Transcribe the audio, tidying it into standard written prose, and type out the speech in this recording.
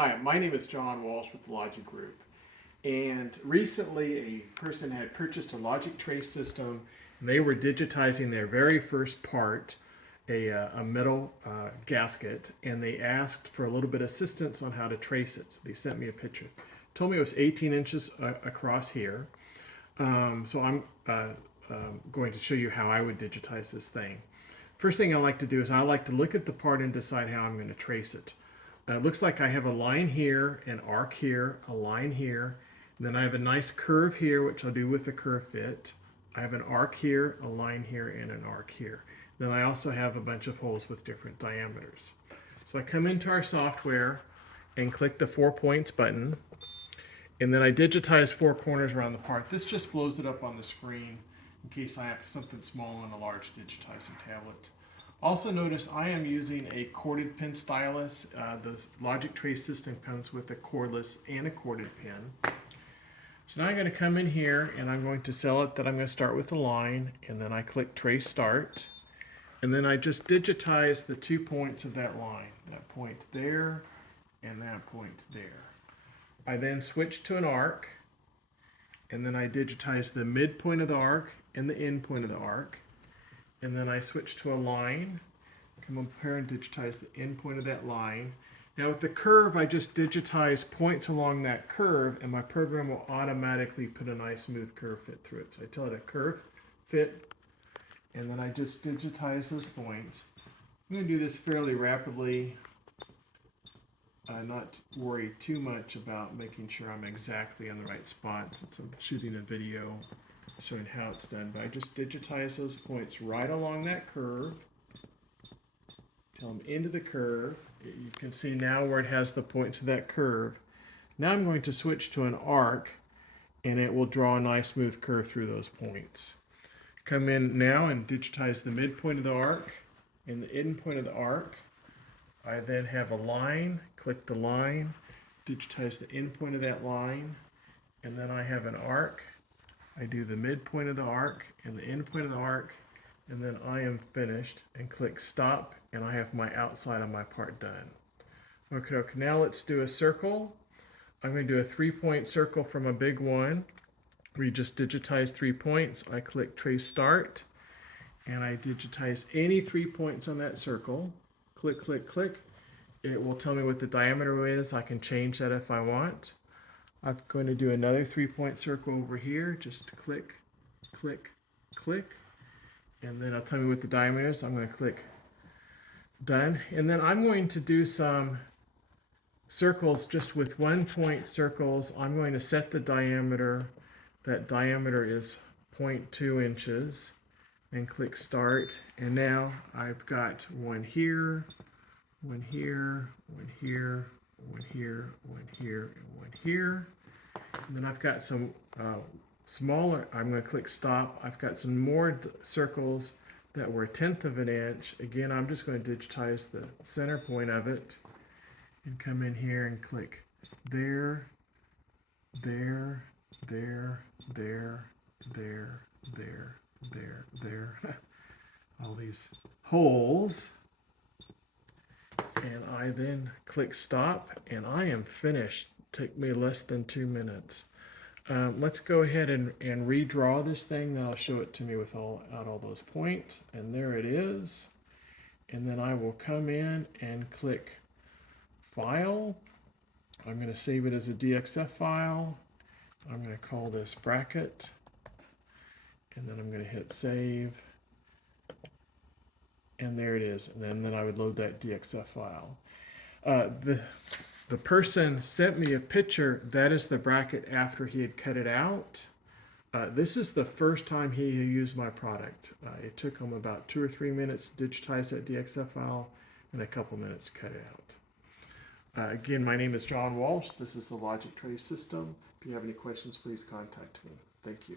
Hi, my name is John Walsh with the Logic Group. And recently, a person had purchased a Logic Trace system. And they were digitizing their very first part, a metal gasket, and they asked for a little bit of assistance on how to trace it. So they sent me a picture. Told me it was 18 inches across here. So I'm going to show you how I would digitize this thing. First thing I like to do is I like to look at the part and decide how I'm going to trace it. It looks like I have a line here, an arc here, a line here, and then I have a nice curve here, which I'll do with the curve fit. I have an arc here, a line here, and an arc here. Then I also have a bunch of holes with different diameters. So I come into our software and click the 4 points button, and then I digitize 4 corners around the part. This just blows it up on the screen in case I have something small on a large digitizing tablet. Also notice I am using a corded pen stylus. The Logic Trace system comes with a cordless and a corded pen. So now I'm going to come in here and I'm going to tell it that I'm going to start with a line, and then I click Trace Start. And then I just digitize the 2 points of that line, that point there and that point there. I then switch to an arc, and then I digitize the midpoint of the arc and the end point of the arc. And then I switch to a line, come up here and digitize the end point of that line. Now with the curve, I just digitize points along that curve, and my program will automatically put a nice smooth curve fit through it. So I tell it a curve fit, and then I just digitize those points. I'm going to do this fairly rapidly, not worry too much about making sure I'm exactly on the right spot since I'm shooting a video showing how it's done. But I just digitize those points right along that curve till I'm into the curve. You can see now where it has the points of that curve. Now I'm going to switch to an arc, and it will draw a nice smooth curve through those points. Come in now and digitize the midpoint of the arc and the end point of the arc. I then have a line, click the line, digitize the end point of that line, and then I have an arc. I do the midpoint of the arc and the end point of the arc, and then I am finished, and click stop, and I have my outside of my part done. Okay, now let's do a circle. I'm going to do a 3-point circle from a big one. We just digitize 3 points. I click trace start, and I digitize any 3 points on that circle. Click, click, click. It will tell me what the diameter is. I can change that if I want. I'm going to do another 3-point circle over here. Just click, click, click. And then I'll tell me what the diameter is. I'm going to click done. And then I'm going to do some circles just with 1-point circles. I'm going to set the diameter. That diameter is 0.2 inches. And click start. And now I've got one here, one here, one here, one here, one here, and one here. And then I've got some smaller, I'm going to click stop. I've got some more circles that were 1/10 of an inch. Again, I'm just going to digitize the center point of it and come in here and click there, there, there, there, there, there, there, there. All these holes. And I then click stop, and I am finished. Took me less than 2 minutes. Let's go ahead and redraw this thing. Then I'll show it to me with all those points. And there it is. And then I will come in and click File. I'm going to save it as a DXF file. I'm going to call this bracket. And then I'm going to hit Save. And there it is. And then I would load that DXF file. The person sent me a picture. That is the bracket after he had cut it out. This is the first time he used my product. It took him about 2 or 3 minutes to digitize that DXF file and a couple minutes to cut it out. Again, my name is John Walsh. This is the Logic Trace system. If you have any questions, please contact me. Thank you.